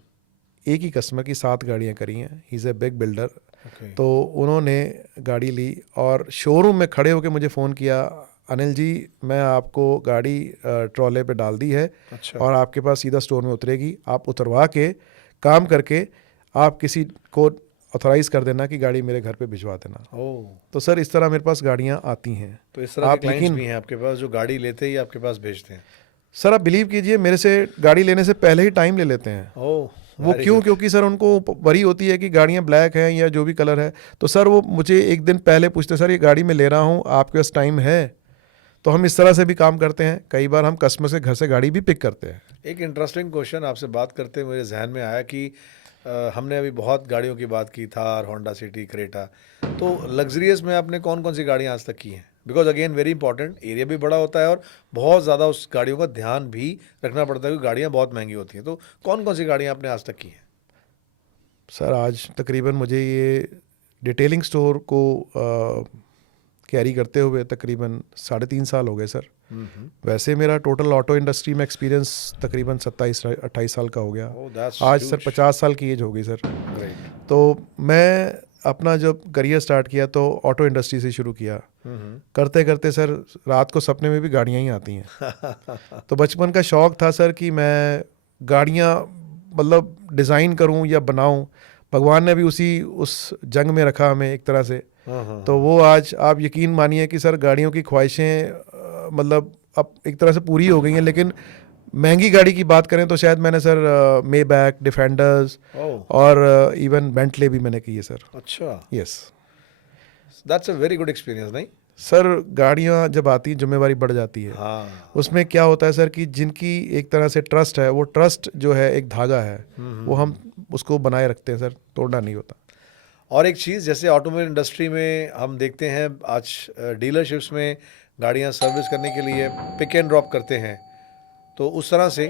एक ही कस्टमर की 7 गाड़ियाँ करी हैं। He is a big builder. Okay. तो उन्होंने गाड़ी ली और शोरूम में खड़े होकर मुझे फ़ोन किया, अनिल जी मैं आपको गाड़ी ट्रॉले पे डाल दी है अच्छा। और आपके पास सीधा स्टोर में उतरेगी, आप उतरवा के काम करके आप किसी को ऑथराइज़ कर देना कि गाड़ी मेरे घर पे भिजवा देना। ओह, तो सर इस तरह मेरे पास गाड़ियाँ आती हैं। तो इस तरह आप के क्लाइंट्स यकीन- भी हैं आपके पास जो गाड़ी लेते ही आपके पास भेजते हैं? सर आप बिलीव कीजिए, मेरे से गाड़ी लेने से पहले ही टाइम ले लेते हैं। ओह, वो very क्यों? good. क्योंकि सर उनको वरी होती है कि गाड़ियाँ ब्लैक हैं या जो भी कलर है। तो सर वो मुझे एक दिन पहले पूछते, सर ये गाड़ी मैं ले रहा हूँ, आपके पास टाइम है? तो हम इस तरह से भी काम करते हैं। कई बार हम कस्टमर से घर से गाड़ी भी पिक करते हैं। एक इंटरेस्टिंग क्वेश्चन आपसे बात करते हुए मेरे जहन में आया कि हमने अभी बहुत गाड़ियों की बात की, थार, होंडा सिटी, क्रेटा। तो लग्जरियस में आपने कौन कौन सी गाड़ियाँ आज तक की हैं? Because again very important, area भी बड़ा होता है और बहुत ज़्यादा उस गाड़ियों का ध्यान भी रखना पड़ता है क्योंकि गाड़ियाँ बहुत महंगी होती हैं। तो कौन कौन सी गाड़ियाँ आपने आज तक की हैं? सर आज तकरीबन मुझे ये डिटेलिंग स्टोर को कैरी करते हुए तकरीबन 3.5 साल हो गए सर। वैसे मेरा टोटल ऑटो इंडस्ट्री में एक्सपीरियंस तकरीबन 27-28 साल का हो गया। Oh, that's आज सर huge. 50 साल की एज हो गई सर। Great. तो मैं अपना जब करियर स्टार्ट किया तो ऑटो इंडस्ट्री से शुरू किया। करते करते सर रात को सपने में भी गाड़ियाँ ही आती हैं। तो बचपन का शौक़ था सर कि मैं गाड़ियाँ मतलब डिज़ाइन करूँ या बनाऊँ। भगवान ने भी उस जंग में रखा हमें एक तरह से। तो वो आज आप यकीन मानिए कि सर गाड़ियों की ख्वाहिशें मतलब अब एक तरह से पूरी हो गई हैं। लेकिन महंगी गाड़ी की बात करें तो शायद मैंने सर मेबैक, डिफेंडर्स और इवन बेंटले भी मैंने की है सर। अच्छा, yes. That's a very good experience, नहीं? सर गाड़ियाँ जब आती हैं जिम्मेवारी बढ़ जाती है। हाँ, उसमें क्या होता है सर कि जिनकी एक तरह से ट्रस्ट है, वो ट्रस्ट जो है एक धागा है, वो हम उसको बनाए रखते हैं सर, तोड़ना नहीं होता। और एक चीज़ जैसे ऑटोमोबाइल इंडस्ट्री में हम देखते हैं आज डीलरशिप्स में गाड़ियां सर्विस करने के लिए पिक एंड ड्रॉप करते हैं, तो उस तरह से